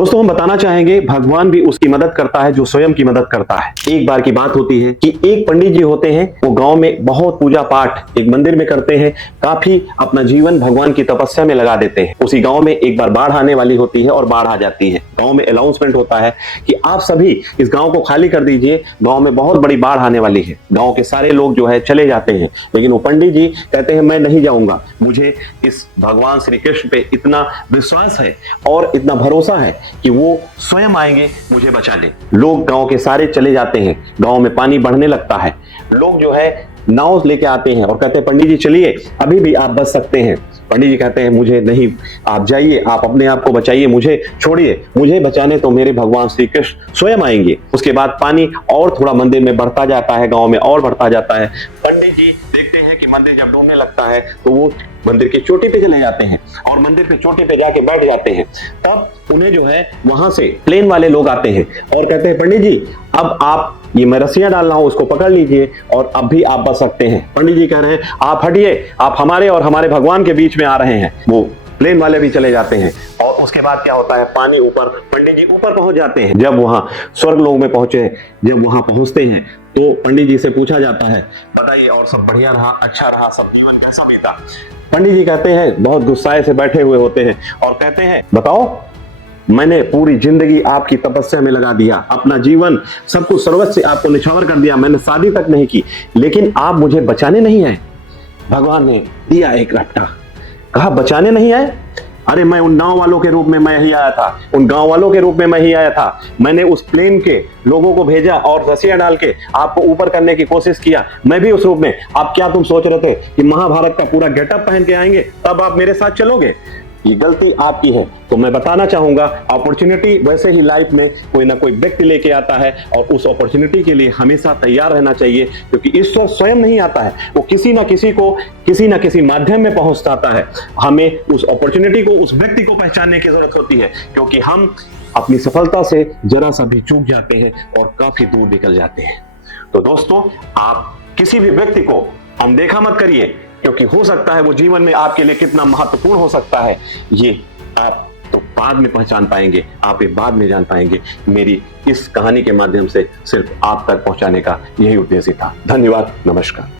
दोस्तों हम बताना चाहेंगे भगवान भी उसकी मदद करता है जो स्वयं की मदद करता है। एक बार की बात होती है कि एक पंडित जी होते हैं, वो गांव में बहुत पूजा पाठ एक मंदिर में करते हैं, काफी अपना जीवन भगवान की तपस्या में लगा देते हैं। उसी गांव में एक बार बाढ़ आने वाली होती है और बाढ़ आ जाती है। गांव में अनाउंसमेंट होता है कि आप सभी इस गांव को खाली कर दीजिए, गांव में बहुत बड़ी बाढ़ आने वाली है। गांव के सारे लोग जो है चले जाते हैं, लेकिन वो पंडित जी कहते हैं मैं नहीं जाऊंगा, मुझे इस भगवान श्री कृष्ण पे इतना विश्वास है और इतना भरोसा है कि वो स्वयं आएंगे मुझे बचाने। लोग गांव के सारे चले जाते हैं, गांव में पानी बढ़ने लगता है। लोग जो है नाव लेके आते हैं और कहते हैं पंडित जी चलिए, अभी भी आप बच सकते हैं। पंडित जी कहते हैं मुझे नहीं, आप जाइए, आप अपने आप को बचाइए, मुझे छोड़िए, मुझे बचाने तो मेरे भगवान श्री कृष्ण स्वयं आएंगे। उसके बाद पानी और थोड़ा मंदिर में बढ़ता जाता है, गांव में और बढ़ता जाता है। पंडित जी देखते हैं कि मंदिर जब डूबने लगता है तो वो मंदिर की चोटी पे चले जाते हैं और मंदिर के चोटी पे जाके बैठ जाते हैं। तब उन्हें जो है वहां से प्लेन वाले लोग आते हैं और कहते हैं पंडित जी अब आप ये मैं रस्सियां डाल रहा हूं उसको पकड़ लीजिए और अब भी आप बच सकते हैं। पंडित जी कह रहे हैं आप हटिए, आप हमारे और हमारे भगवान के बीच में आ रहे हैं। वो प्लेन वाले भी चले जाते हैं और उसके बाद क्या होता है, पानी ऊपर, पंडित जी ऊपर पहुंच जाते हैं। जब वहां स्वर्ग लोक में पहुंचे, जब वहां पहुंचते हैं तो पंडित जी से पूछा जाता है बताइए और सब बढ़िया रहा, अच्छा रहा, सब जीवन कैसा बीता। पंडित जी कहते हैं, बहुत गुस्साए से बैठे हुए होते हैं और कहते हैं बताओ, मैंने पूरी जिंदगी आपकी तपस्या में लगा दिया, अपना जीवन सब कुछ सर्वस्व से आपको निछावर कर दिया, मैंने शादी तक नहीं की, लेकिन आप मुझे बचाने नहीं आए। भगवान ने दिया एक रट्टा, कहा बचाने नहीं आए, अरे मैं उन नाव वालों के रूप में मैं ही आया था, उन गांव वालों के रूप में मैं ही आया था। मैंने उस प्लेन के लोगों को भेजा और रस्सियां डाल के आपको ऊपर करने की कोशिश किया, मैं भी उस रूप में। अब क्या तुम सोच रहे थे कि महाभारत का पूरा गेटअप पहन के आएंगे तब आप मेरे साथ चलोगे? ये गलती आपकी है। तो मैं बताना चाहूंगा अपॉर्चुनिटी वैसे ही लाइफ में कोई ना कोई व्यक्ति लेके आता है और उस अपॉर्चुनिटी के लिए हमेशा तैयार रहना चाहिए, क्योंकि ईश्वर स्वयं नहीं आता है, वो किसी ना किसी को किसी ना किसी माध्यम में पहुंचाता है। हमें उस अपॉर्चुनिटी को, उस व्यक्ति को पहचानने की जरूरत होती है, क्योंकि हम अपनी सफलता से जरा सा भी चूक जाते हैं और काफी दूर निकल जाते हैं। तो दोस्तों आप किसी भी व्यक्ति को अनदेखा मत करिए, क्योंकि हो सकता है वो जीवन में आपके लिए कितना महत्वपूर्ण हो सकता है, ये आप तो बाद में पहचान पाएंगे, आप ये बाद में जान पाएंगे। मेरी इस कहानी के माध्यम से सिर्फ आप तक पहुंचाने का यही उद्देश्य था। धन्यवाद, नमस्कार।